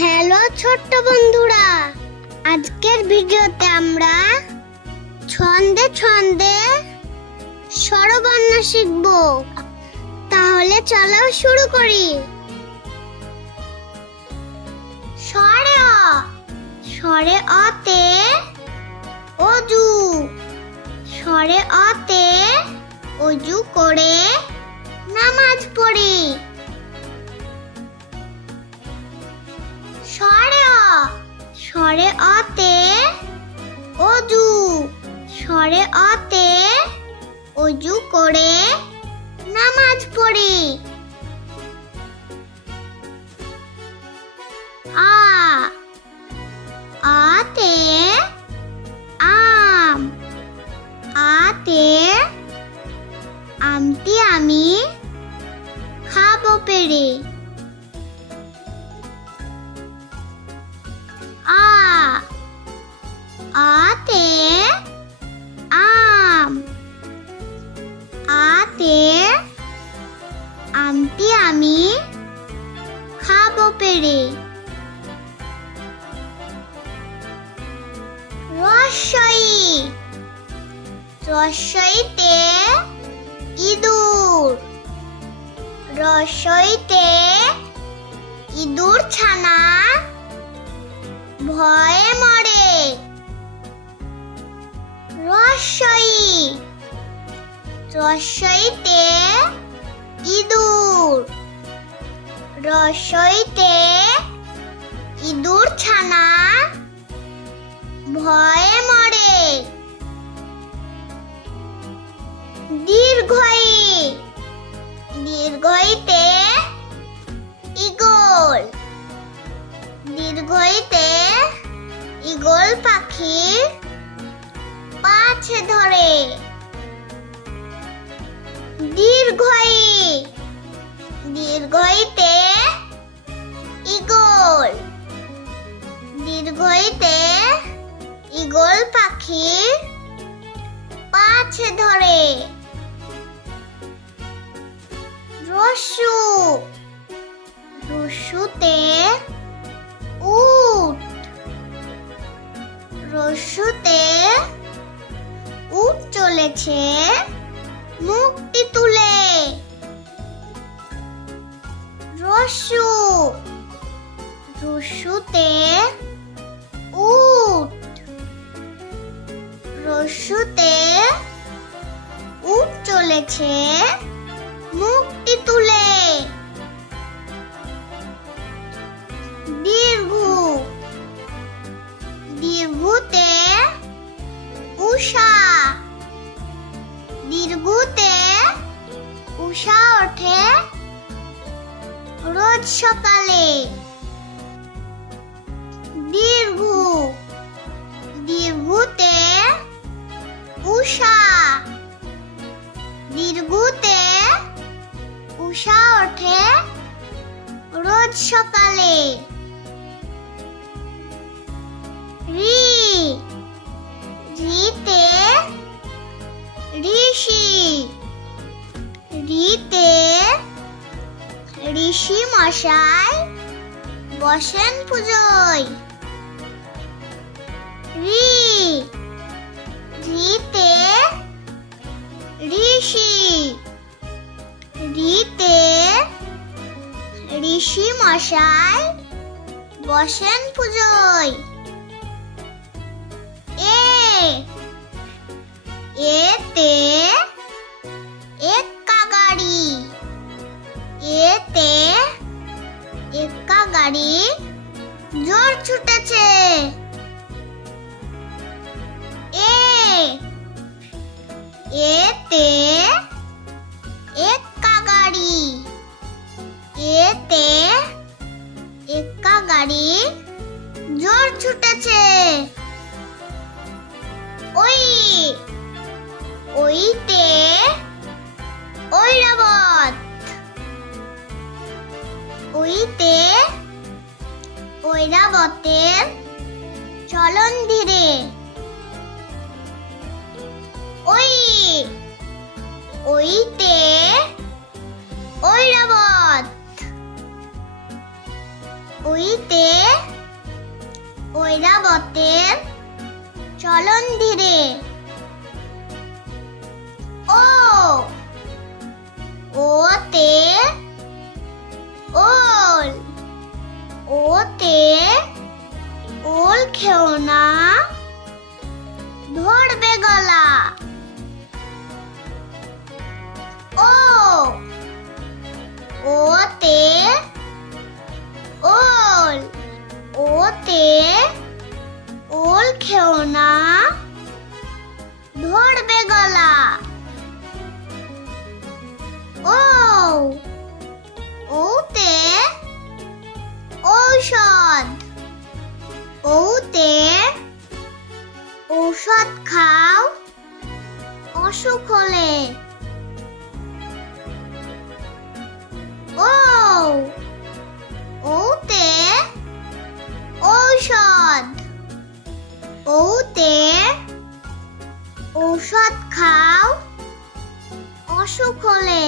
Hello ছোট্ট বন্ধুরা, আজকের ভিডিওতে আমরা ছন্দে ছন্দে স্বরবর্ণ শিখব। তাহলে চলো শুরু করি। স্বরে অ, স্বরে অতে অজু, স্বরে অতে অজু করে নামাজ পড়ি। স্বরে অ, স্বরে অতে অজু, স্বরে অতে অজু করে নামাজ পড়ি। আ, আতে আম, আতে আমটি আমি খাবো পেরে। আ, আতে আম, আতে আমটি আমি খাবো পেরে। রস্বই, রস্বইতে ইঁদুর, রস্বইতে ইঁদুর ছানা ভয়ে মরে। রস্বই, রস্বইতে ইঁদুর, রস্বইতে ইঁদুর ছানা ভয়ে মরে। দীর্ঘই, দীর্ঘইতে ঈগল, দীর্ঘইতে ঈগল পাখি পাছে ধরে। দীর্ঘই, দীর্ঘইতে ঈগল, দীর্ঘইতে ঈগল পাখি পাছে ধরে। রস্যু, রস্যুতে উট, রস্যুতে উট চলেছে মুখটি তুলে। রস্যু, রস্যুতে উট, রস্যুতে উট চলেছে মুখটি তুলে। দীর্ঘু, দীর্ঘুতে উষা, দীর্ঘুতে উষা ওঠে রোজ সকালে। দীর্ঘু, দীর্ঘুতে উষা, দীর্ঘুতে উষা ওঠে রোজ সকালে। ঋ, ঋতে ঋষি, ঋতে ঋষি মশাই বসেন পুজোয়। ঋ, ঋতে ঋষি, ঋতে ঋষি মশাই বসেন পুজোয়। এ, এতে এক্কা গাড়ি, এতে এক্কা গাড়ি জোর ছুটেছে। এ, এতে এক্কা গাড়ি, এতে এক্কা গাড়ি জোর ছুটেছে। ওই, ওইতে ঐরাবত, ওইতে ঐরাবতের চলন ধীরে। ওই, ওইতে ঐরাবত, ওইতে ঐরাবতের চলন ধীরে। ও ওতে ওল, ওতে ওল খেও না, ধরবে গলা। ও ওতে ওল, ওতে ওল খেও না, ধরবে গলা। ও ওতে ঔষধ, ওতে ঔষধ খাও অসুখ হলে। ও ওতে ঔষধ, ওতে ঔষধ খাও অসুখ হলে।